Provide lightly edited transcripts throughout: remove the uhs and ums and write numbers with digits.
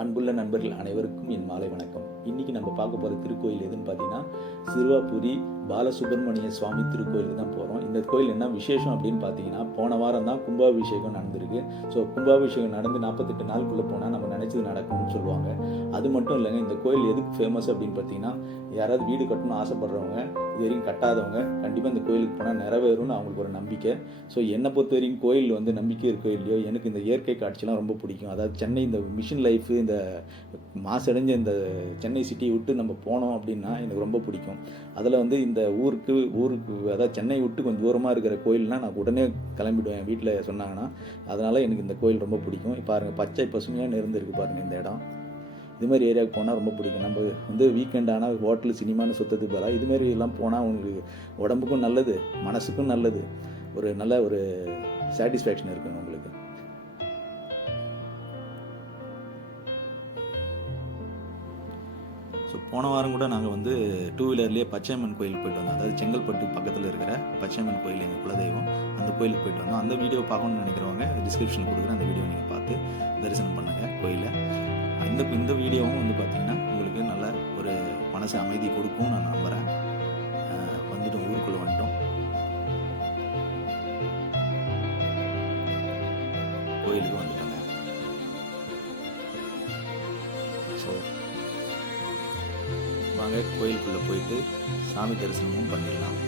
அன்புள்ள நண்பர்கள் அனைவருக்கும் என் மாலை வணக்கம். இன்னைக்கு நம்ம பார்க்க போகிற திருக்கோயில் எதுன்னு பார்த்தீங்கன்னா சிறுவாபுரி பாலசுப்ரமணிய சுவாமி திருக்கோயிலுக்கு தான் போகிறோம். இந்த கோயில் என்ன விசேஷம் அப்படின்னு பார்த்தீங்கன்னா, போன வாரம் தான் கும்பாபிஷேகம் நடந்திருக்கு. ஸோ கும்பாபிஷேகம் நடந்து 48 நாளுக்குள்ளே போனால் நம்ம நினச்சது நடக்கும்னு சொல்லுவாங்க. அது மட்டும் இல்லைங்க, இந்த கோயில் எதுக்கு ஃபேமஸ் அப்படின்னு பார்த்தீங்கன்னா, யாராவது வீடு கட்டணும்னு ஆசைப்படுறவங்க, இது வரைக்கும் கட்டாதவங்க கண்டிப்பாக இந்த கோயிலுக்கு போனால் நிறைவேறும்னு அவங்களுக்கு ஒரு நம்பிக்கை. ஸோ என்னை பொறுத்த வரைக்கும் கோயில் நம்பிக்கை இருக்கோ இல்லையோ, எனக்கு இந்த இயற்கை காட்சிலாம் ரொம்ப பிடிக்கும். அதாவது சென்னை இந்த மிஷின் லைஃபு, இந்த மாசடைஞ்ச இந்த சென்னை சிட்டியை விட்டு நம்ம போனோம் அப்படின்னா எனக்கு ரொம்ப பிடிக்கும். அதில் இந்த ஊருக்கு அதாவது சென்னை விட்டு கொஞ்சம் தூரமாக இருக்கிற கோயில்னால் நான் உடனே கிளம்பிடுவேன் வீட்டில் சொன்னாங்கன்னா. அதனால் எனக்கு இந்த கோயில் ரொம்ப பிடிக்கும். பாருங்கள், பச்சை பசுமையாக இருந்திருக்கு பாருங்கள் இந்த இடம். இதுமாதிரி ஏரியாவுக்கு போனால் ரொம்ப பிடிக்கும். நம்ம வீக்கெண்ட் ஆனால் ஹோட்டல் சினிமான்னு சுற்றத்துக்கு பதிலாக இதுமாரி எல்லாம் போனால் உங்களுக்கு உடம்புக்கும் நல்லது, மனசுக்கும் நல்லது, ஒரு நல்ல ஒரு சாட்டிஸ்ஃபேக்ஷன் இருக்குங்க உங்களுக்கு. ஸோ போன வாரம் கூட நாங்கள் 2 வீலர்லேயே பச்சையம்மன் கோயிலுக்கு போயிட்டு வந்தோம். அதாவது செங்கல்பட்டு பக்கத்தில் இருக்கிற பச்சையம்மன் கோயில் எங்கள் குலதெய்வம், அந்த கோயிலுக்கு போயிட்டு வந்தோம். அந்த வீடியோ பார்க்கணும்னு நினைக்கிறவங்க டிஸ்கிரிப்ஷனில் கொடுக்குறேன், அந்த வீடியோ நீங்கள் பார்த்து தரிசனம் பண்ணுங்கள் கோயிலை. இந்த வீடியோவும் பார்த்தீங்கன்னா உங்களுக்கு நல்ல ஒரு மனசு அமைதி கொடுக்கும் நான் நம்புகிறேன். ஊருக்குள்ளே வந்துட்டோம். கோயிலுக்கு வந்துட்டோங்க. ஸோ வாங்க கோயிலுக்குள்ளே போயிட்டு சாமி தரிசனமும் பண்ணிடலாம்.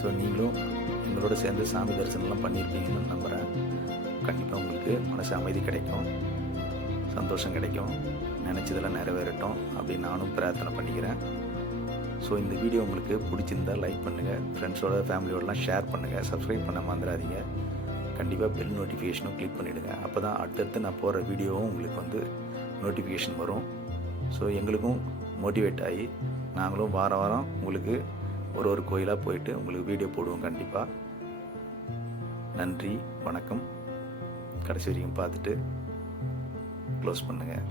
ஸோ நீங்களும் எங்களோட சேர்ந்து சாமி தரிசனம்லாம் பண்ணியிருப்பீங்கன்னு நம்புகிறேன். கண்டிப்பாக உங்களுக்கு மனசு அமைதி கிடைக்கும், சந்தோஷம் கிடைக்கும், நினச்சதெல்லாம் நிறைவேறட்டும் அப்படின்னு நானும் பிரார்த்தனை பண்ணிக்கிறேன். ஸோ இந்த வீடியோ உங்களுக்கு பிடிச்சிருந்தால் லைக் பண்ணுங்கள், ஃப்ரெண்ட்ஸோட ஃபேமிலியோடலாம் ஷேர் பண்ணுங்கள், சப்ஸ்கிரைப் பண்ண மறந்துடாதீங்க. கண்டிப்பாக பெல் நோட்டிஃபிகேஷனும் கிளிக் பண்ணிவிடுங்க. அப்போ தான் அடுத்தடுத்து நான் போகிற வீடியோவும் உங்களுக்கு நோட்டிஃபிகேஷன் வரும். ஸோ எங்களுக்கும் மோட்டிவேட் ஆகி நாங்களும் வாரம் வாரம் உங்களுக்கு ஒரு கோயிலாக போயிட்டு உங்களுக்கு வீடியோ போடுவோம் கண்டிப்பாக. நன்றி, வணக்கம். கடைசி வரைக்கும் பார்த்துட்டு க்ளோஸ் பண்ணுங்கள்.